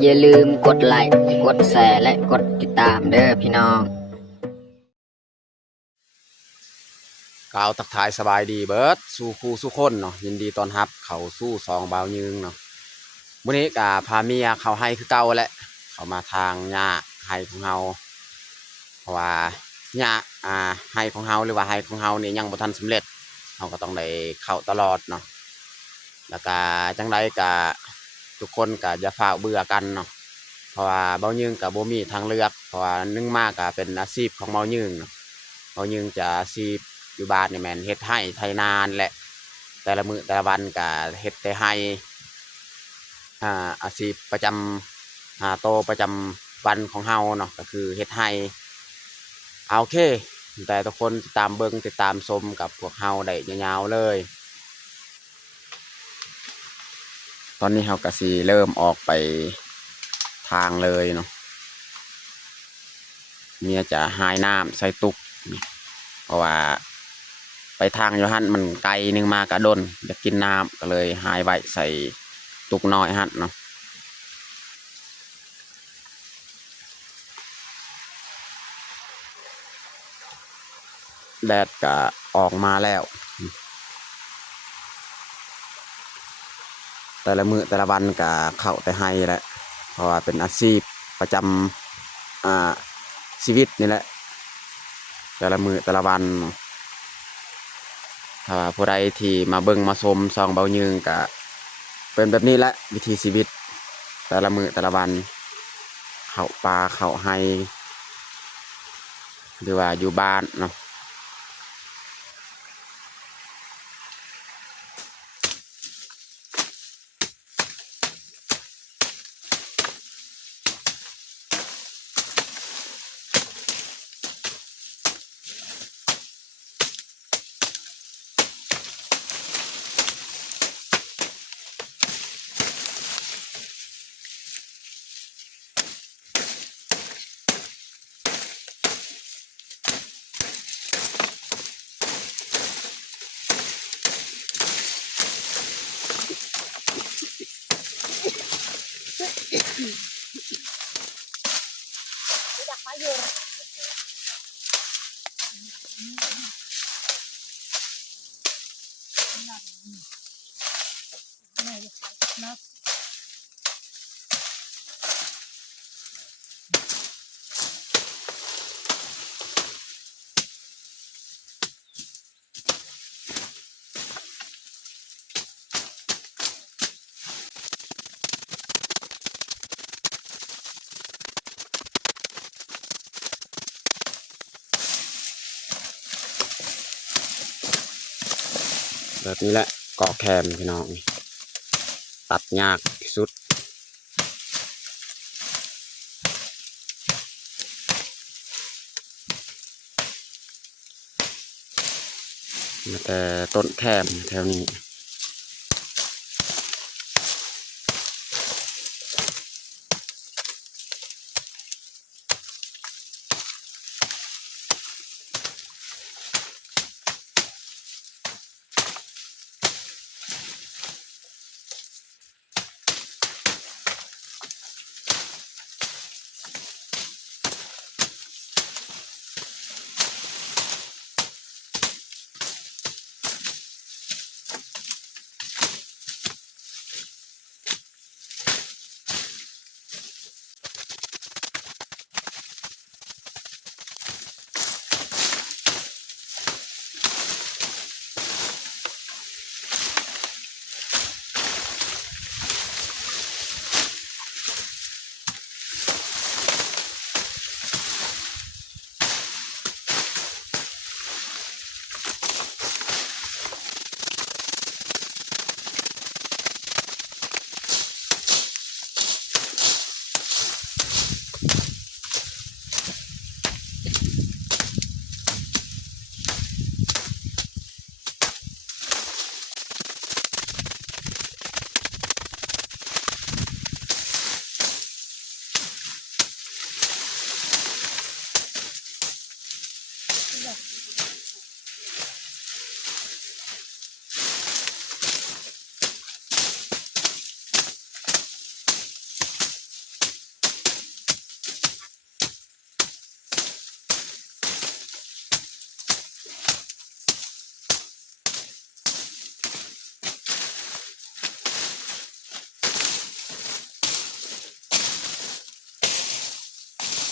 อย่าลืมกดไลค์กดแชร์และกดติดตามเด้อพี่น้องกล่าวทักทายสบายดีเบิร์ดสู่คู่สู่คนเนาะยินดีต้อนรับเขาสู้สองบ่าวยืงเนาะมื้อนี้ก็พาเมียเขาให้คือเก่าแหละเขามาทางหญ้าให้ของเฮาเพราะว่าหญ้าให้ของเฮาหรือว่าให้ของเฮานี่ยังบ่ทันสำเร็จเฮาก็ต้องได้เข้าตลอดเนาะแล้วก็จังไดก็ทุกคนก็อย่าฝ่าเบื่อกันเนาะเพราะว่าบ่าวยืงก็บ่มีทางเลือกเพราะว่านึงมาก็เป็นอาชีพของบ่าวยืงเนาะบ่าวยืงจะอาชีพอยู่บ้านนี่แม่นเฮ็ดให้ไถนานแหละแต่ละมื้อแต่ละวันก็เฮ็ดแต่ให้อาชีพประจำโตประจำวันของเฮาเนาะก็คือเฮ็ดให้โอเคแต่ทุกคนติดตามเบิ่งติดตามชมกับพวกเฮาได้ยาวๆเลยตอนนี้เฮาก็สิเริ่มออกไปทางเลยเนาะเมียจะหายน้ำใส่ตุกเพราะว่าไปทางโยฮันมันไกลนึงมากระดนอยากกินน้ำก็เลยหายไว้ใส่ตุกน้อยฮันเนาะแดดก็ออกมาแล้วแต่ละมื้อแต่ละวันก็เข้าแต่ให้แหละเพราะว่าเป็นอาชีพประจำชีวิตนี่แหละแต่ละมื้อแต่ละวันถ้าว่าผู้ใดที่มาเบิ่งมาชมซองเบายืงก็เป็นแบบนี้แหละวิถีชีวิตแต่ละมื้อแต่ละวันเข้าป่าเข้าให้หรือว่าอยู่บ้านเนาะแบบนี้แหละก่อแคมพี่น้องตัดยากที่สุดแต่ต้นแคมแถวนี้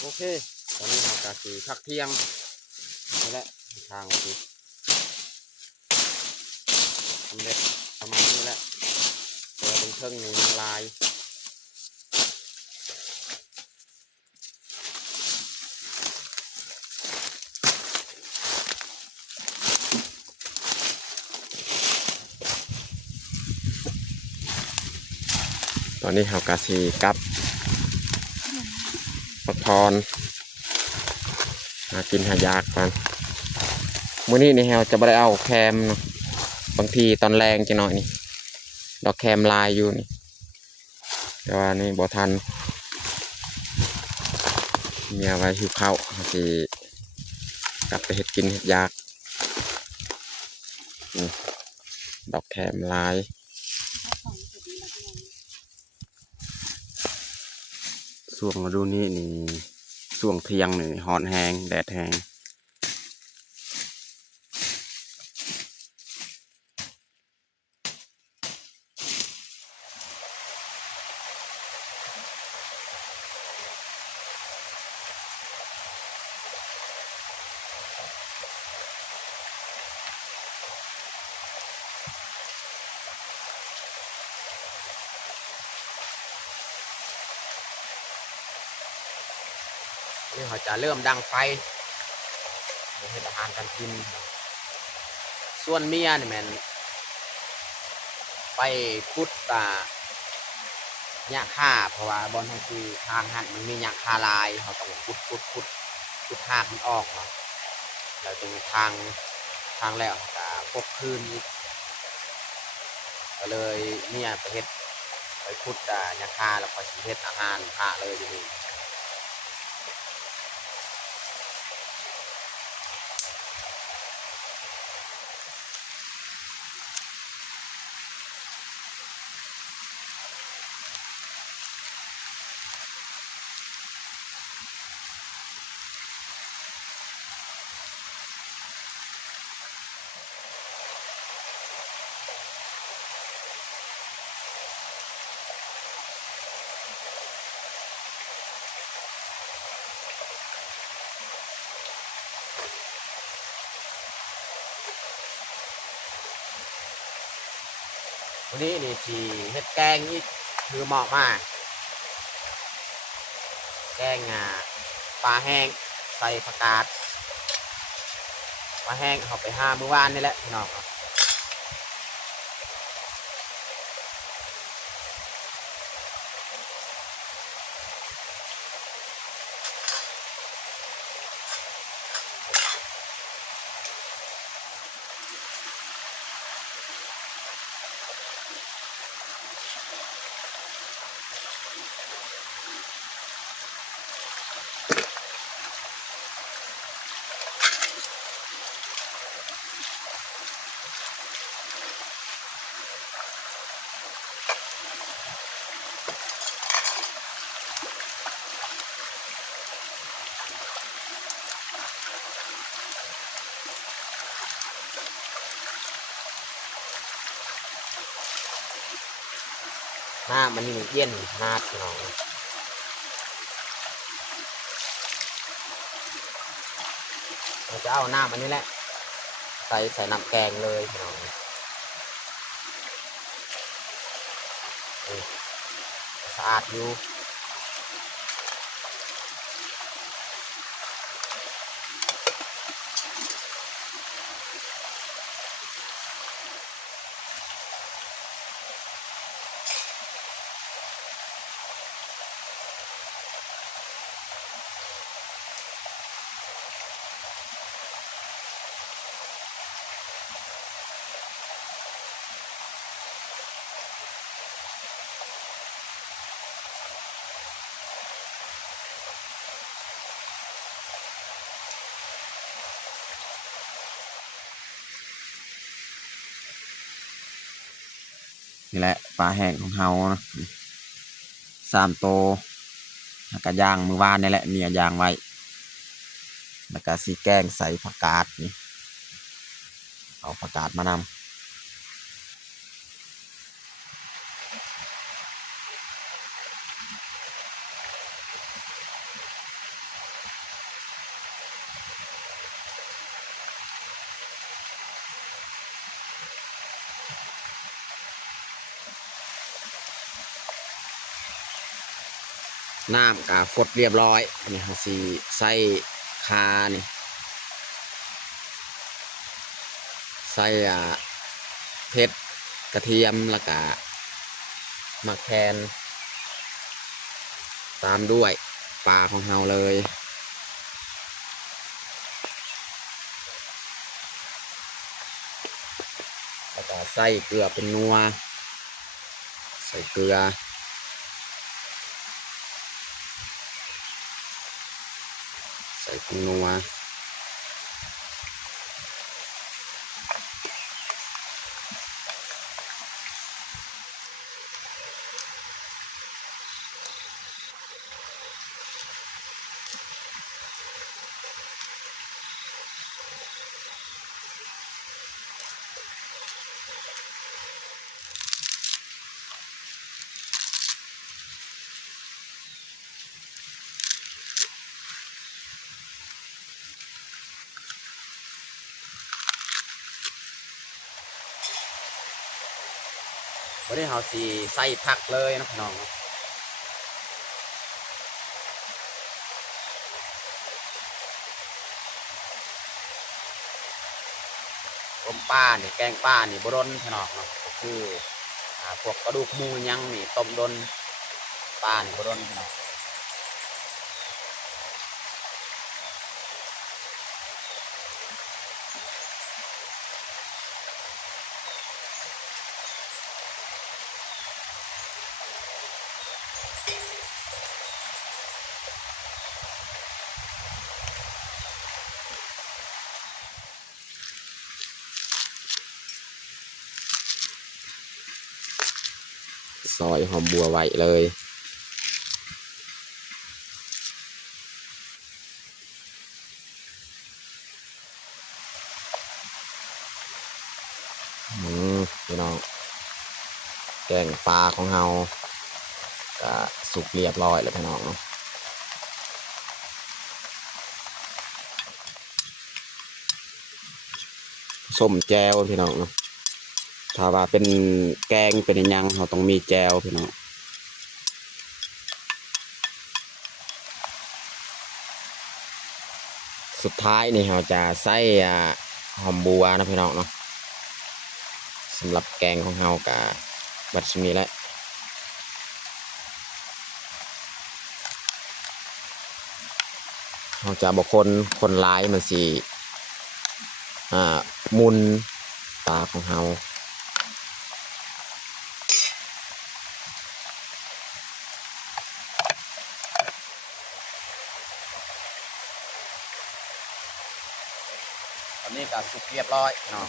โอเคตอนนี้เราจะสีพักเที่ยงนี่แหละทางคือสำเร็จประมาณนี้แหละเจอเป็นเครื่องนี้ลายตอนนี้เรากะสีกับปักทอนมากินหายากกันมื้อนี้นี่เราจะไม่ได้เอาแคมเนาะบางทีตอนแรงจะหน่อยนี่ดอกแคมลายอยู่นี่แต่ว่านี่บ่ทันเมียไว้หิวข้าวสิกลับไปเฮ็ดกินเฮ็ดยากนี่ดอกแคมลายช่วงฤดูนี้นี่ช่วงเที่ยงนี่ร้อนแห้งแดดแห้งนี่เขาจะเริ่มดังไฟเฮ็ดอาหารกันกินส่วนเมียนี่แม่นไปขุดหญ้าค่าเพราะว่าบอนทางคือทางหันมันมีหญ้าคาลายเขาต้องขุดหากมันออกเนาะแล้วจึงทางแล้วก็พกคืนอีกก็เลยเนี่ยไปเฮ็ดไปขุดหญ้าคาแล้วก็สิเฮ็ดอาหารค่าเลยอยู่นี่วันนี้นี่สิเฮ็ดแกงอีกคือเหมาะมากแกงปลาแห้งใส่ผักกาดปลาแห้งเขาไปหาเมื่อวานนี่แหละพี่น้องครับหน้ามันเย็นหน้าพี่น้องเราจะเอาหน้ามันนี่แหละใส่น้ำแกงเลยพี่น้องสะอาดอยู่นี่แหละปลาแห้งของเฮานะ3 โตแล้วก็ย่างมือวานนี่แหละเมียย่างไว้แล้วก็สีแกงใส่ผักกาดนี่เอาผักกาดมานำ น้ำกะฟดเรียบร้อยอันนี้เขาสีใส่คานี่ใส่เพชรกระเทียมแล้วก็มะแคนตามด้วยปลาของเราเลยแล้วก็ใส่เกลือเป็นนัวใส่เกลือใส่เป็นนัววันนี้เราสีใส่ผักเลยนะพี่น้องต้มป้านี่แกงป้านี่บดนพี่น้องเนาะก็คือพวกกระดูกหมูยังนี่ต้มดนป้านี่บดนพี่น้องซอยหอมบัวไว้เลยพี่น้องแกงปลาของเราก็สุกเรียบร้อยแล้วพี่น้องเนาะส้มแจวพี่น้องเนาะถ้าว่าเป็นแกงเป็นอยังเราต้องมีแจวพี่น้องสุดท้ายนี่เราจะใส่หอมบัวนะพี่น้องเนาะสำหรับแกงของเรากับบัดชมีแหละเราจะบอกคนร้ายมันสิมุนปลาของเราตอนนี้ก็สุกเรียบร้อยเนาะ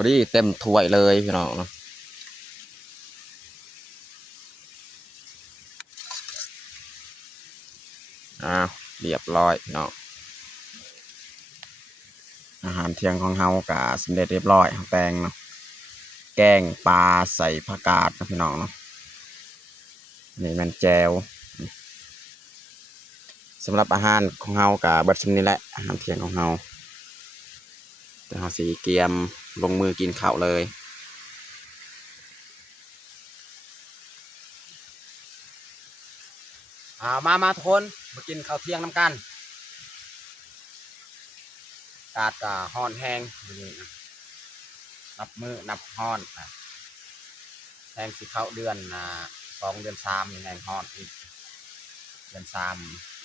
พอดีเต็มถ้วยเลยพี่น้องเนาะเรียบร้อยพี่น้องอาหารเที่ยงของเฮากะสำเร็จเรียบร้อยแปลงเนาะแกงปลาใส่ผักกาดนะพี่น้องเนาะนี่มันแจวสำหรับอาหารของเฮากะเบิดชำนี้แหละอาหารเที่ยงของเฮาแต่เฮาสีเกียมลงมือกินข้าวเลยมาทุกคนมากินข้าวเที่ยงน้ำกันกาดฮ้อนแห้งนับมือนับฮ้อนแห้งสิเข้าเดือน2 เดือน 3นี่แห้งฮ้อนอีกเดือน 3